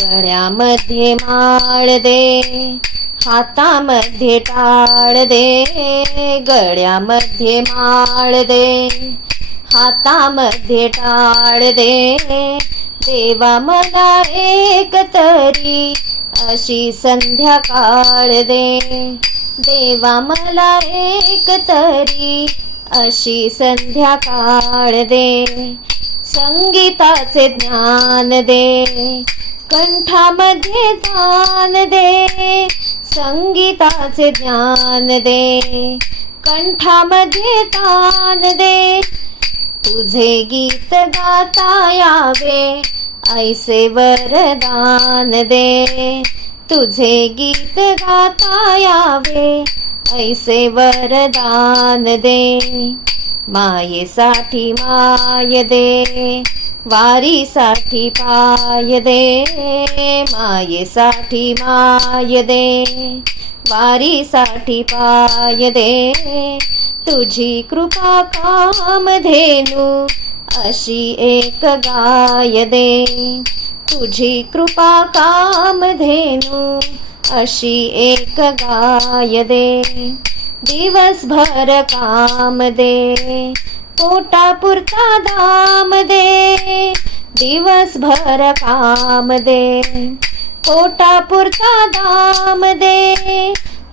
गळ्यामध्ये माळ दे हातामध्ये टाळ दे गळ्यामध्ये माळ दे हातामध्ये टाळ दे. देवा मला एक तरी अशी संध्याकाळ दे. देवा मला एक तरी अशी संध्याकाळ दे. संगीताचे ज्ञान दे. कंठामध्ये दान दे संगीताचे ज्ञान दे. कंठामध्ये दान दे तुझे गीत गाता यावे ऐसे वरदान दे. तुझे गीत गाता यावे ऐसे वरदान दे. मायेसाठी माय दे. वारीसाठी पाय दे मायेसाठी माय दे. वारीसाठी पाय दे तुझी कृपा कामधेनु अशी एक गाय दे. तुझी कृपा कामधेनु अशी एक गाय दे. दिवसभर काम दे पोटापुरता दाम दे दिवसभर काम दे पोटापुरता दाम दे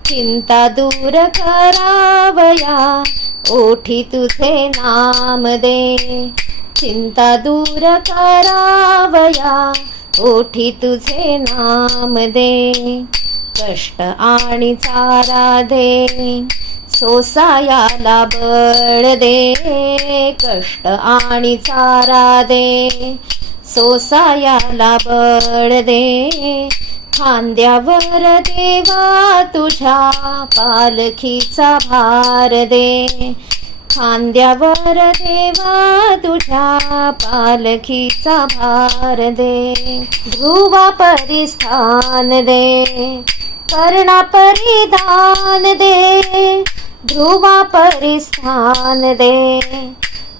चिंता दूर करावया ओठी तुझे नाम दे चिंता दूर करावया ओठी तुझे नाम दे कष्ट आणि चारा दे. सोसायाला बळ दे कष्ट आणि चारा दे. सोसायाला बळ दे खांद्यावर देवा तुझ्या पालखीचा भार दे. खांद्यावर देवा तुझ्या पालखीचा भार दे. ध्रुवा परिस्थान दे कर्णा परिधान दे. ध्रुवा परिस्थान दे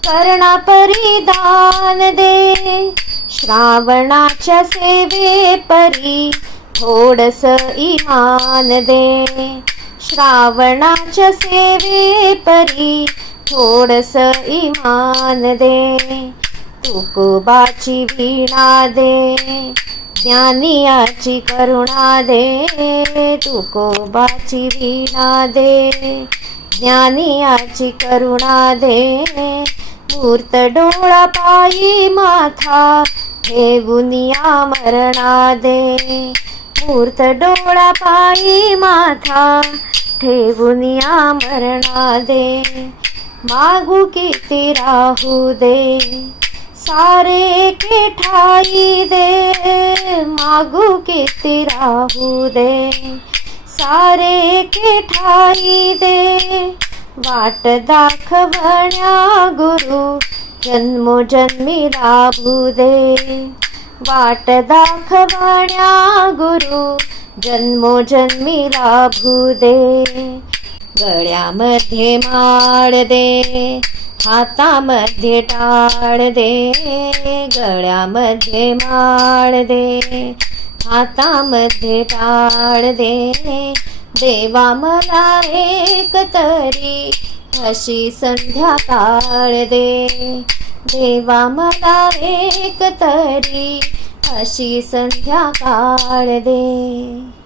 कर्णा परिधान दे श्रावणाच्या सेवे परी थोडस इमान दे श्रावणाच्या सेवे परी थोडस इमान दे तुकोबाची वीणा दे ज्ञानियाची करुणा दे तुकोबाची वीणा दे ज्ञानियाची करुणा दे. मूर्त डोळा पायी माथा ठेवून या मरणा दे. मूर्त डोळा पायी माथा ठेवून या मरणा दे. मागू किती राहू दे. सारे के ठाई दे. मागू किती राहू दे. सारे के ठाई दे। वाट दाखवण्या गुरु जन्मोजन्मी लाभू दे वाट दाखवण्या गुरु जन्मोजन्मी लाभू दे गळ्यामध्ये माळ दे हातामध्ये टाळ दे। गळ्यामध्ये माळ दे हातामध्ये टाळ दे. देवा मला एक तरी अशी संध्याकाळ दे. देवा मला एक तरी अशी संध्याकाळ दे.